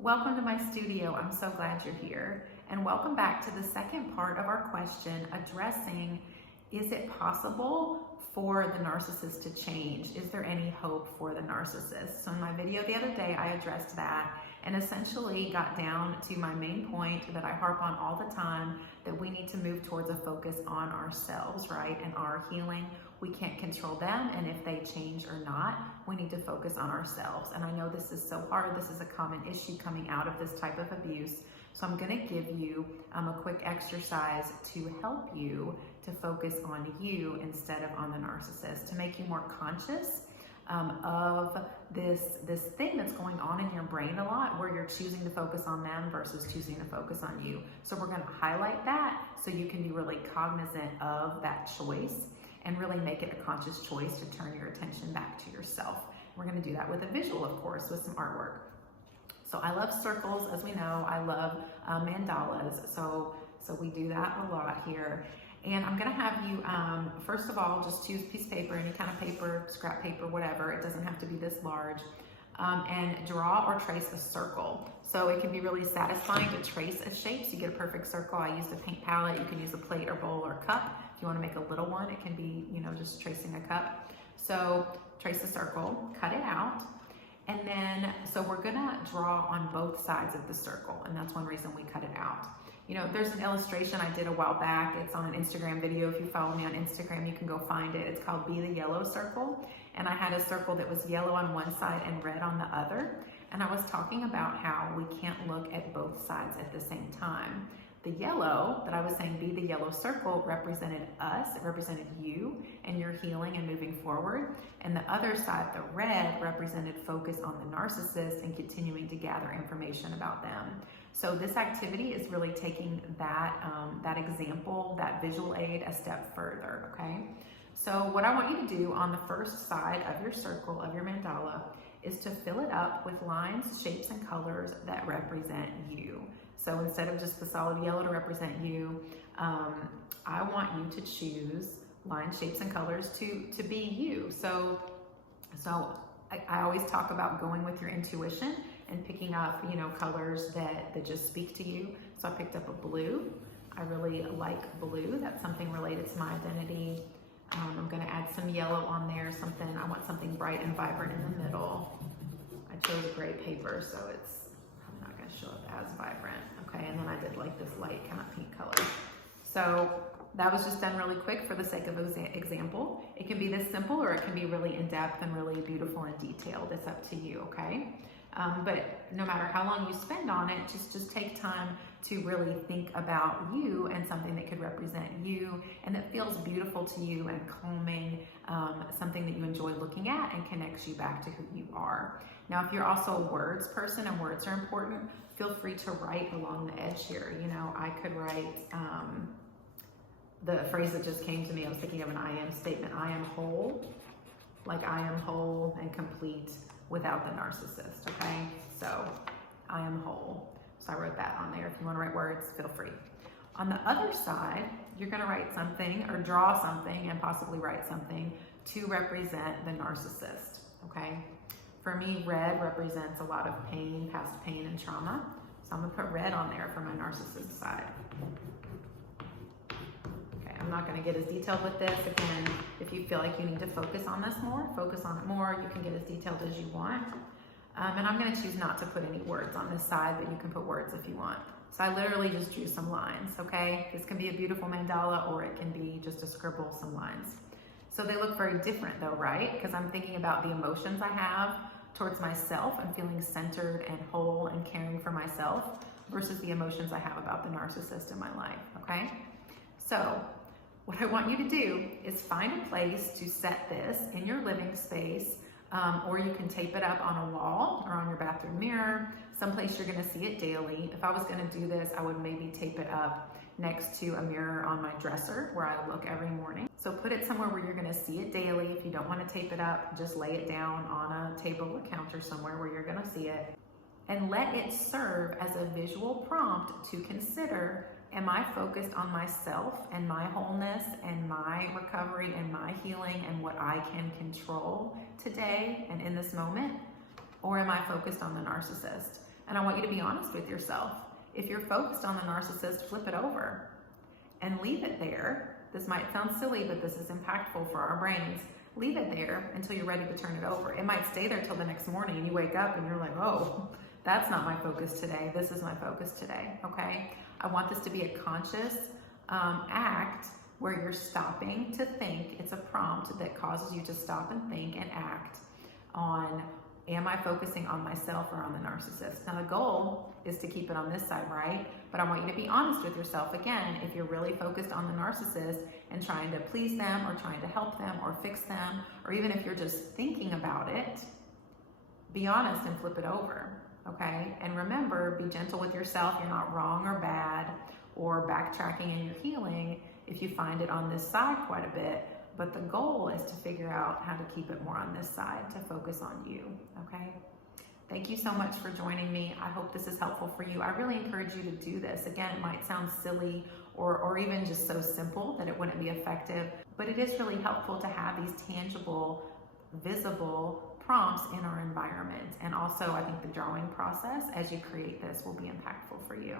Welcome to my studio. I'm so glad you're here. And welcome back to the second part of our question addressing, is it possible for the narcissist to change? Is there any hope for the narcissist? So in my video the other day, I addressed that and essentially got down to my main point that I harp on all the time, that we need to move towards a focus on ourselves, right? And our healing. We can't control them, and if they change or not, we need to focus on ourselves. And I know this is so hard. This is a common issue coming out of this type of abuse. So I'm going to give you a quick exercise to help you to focus on you instead of on the narcissist, to make you more conscious of this thing that's going on in your brain a lot, where you're choosing to focus on them versus choosing to focus on you. So we're going to highlight that so you can be really cognizant of that choice and really make it a conscious choice to turn your attention back to yourself. We're going to do that with a visual, of course, with some artwork. So I love circles, as we know. I love mandalas, so we do that a lot here. And I'm going to have you, first of all, just choose a piece of paper, any kind of paper, scrap paper, whatever. It doesn't have to be this large. And draw or trace a circle. So it can be really satisfying to trace a shape so you get a perfect circle. I used a paint palette. You can use a plate or bowl or cup. If you want to make a little one, it can be, just tracing a cup. So trace a circle, cut it out. And then, so we're gonna draw on both sides of the circle, and that's one reason we cut it out. There's an illustration I did a while back. It's on an Instagram video. If you follow me on Instagram, you can go find it. It's called Be the Yellow Circle. And I had a circle that was yellow on one side and red on the other. And I was talking about how we can't look at both sides at the same time. The yellow, that I was saying be the yellow circle, represented us. It represented you and your healing and moving forward. And the other side, the red, represented focus on the narcissist and continuing to gather information about them. So this activity is really taking that, that example, that visual aid, a step further, okay? So what I want you to do on the first side of your circle, of your mandala, is to fill it up with lines, shapes, and colors that represent you. So instead of just the solid yellow to represent you, I want you to choose lines, shapes, and colors to be you. So I always talk about going with your intuition and picking up, colors that just speak to you. So I picked up a blue. I really like blue. That's something related to my identity. I'm going to add some yellow on there. I want something bright and vibrant in the middle. I chose a gray paper, so it's probably not going to show up as vibrant. Okay, and then I did like this light kind of pink color. So that was just done really quick for the sake of example. It can be this simple, or it can be really in-depth and really beautiful and detailed. It's up to you, okay? But no matter how long you spend on it, just take time to really think about you and something that could represent you and that feels beautiful to you and calming, something that you enjoy looking at and connects you back to who you are. Now, if you're also a words person and words are important, feel free to write along the edge here. I could write the phrase that just came to me. I was thinking of an I am statement. I am whole, like I am whole and complete without the narcissist, okay? So I am whole. So I wrote that on there. If you want to write words, feel free. On the other side, you're going to write something or draw something and possibly write something to represent the narcissist, okay? For me, red represents a lot of pain, past pain and trauma. So I'm going to put red on there for my narcissist side. Okay, I'm not going to get as detailed with this. Again, if you feel like you need to focus on this more, focus on it more. You can get as detailed as you want. And I'm going to choose not to put any words on this side, but you can put words if you want. So I literally just drew some lines, okay? This can be a beautiful mandala, or it can be just a scribble, some lines. So they look very different though, right? Because I'm thinking about the emotions I have towards myself and feeling centered and whole and caring for myself versus the emotions I have about the narcissist in my life, okay? So what I want you to do is find a place to set this in your living space, or you can tape it up on a wall or on your bathroom mirror, someplace you're going to see it daily. If I was going to do this, I would maybe tape it up next to a mirror on my dresser where I look every morning. So put it somewhere where you're going to see it daily. If you don't want to tape it up, just lay it down on a table or counter somewhere where you're going to see it. And let it serve as a visual prompt to consider, am I focused on myself and my wholeness and my recovery and my healing and what I can control today and in this moment? Or am I focused on the narcissist? And I want you to be honest with yourself. If you're focused on the narcissist, flip it over and leave it there. This might sound silly, but this is impactful for our brains. Leave it there until you're ready to turn it over. It might stay there till the next morning and you wake up and you're like, oh, that's not my focus today. This is my focus today, okay? I want this to be a conscious act where you're stopping to think. It's a prompt that causes you to stop and think and act on, am I focusing on myself or on the narcissist? Now the goal is to keep it on this side, right? But I want you to be honest with yourself. Again, if you're really focused on the narcissist and trying to please them or trying to help them or fix them, or even if you're just thinking about it, be honest and flip it over, okay? And remember, be gentle with yourself. You're not wrong or bad or backtracking in your healing if you find it on this side quite a bit. But the goal is to figure out how to keep it more on this side, to focus on you, okay? Thank you so much for joining me. I hope this is helpful for you. I really encourage you to do this. Again, it might sound silly or even just so simple that it wouldn't be effective, but it is really helpful to have these tangible, visible prompts in our environment. And also, I think the drawing process as you create this will be impactful for you.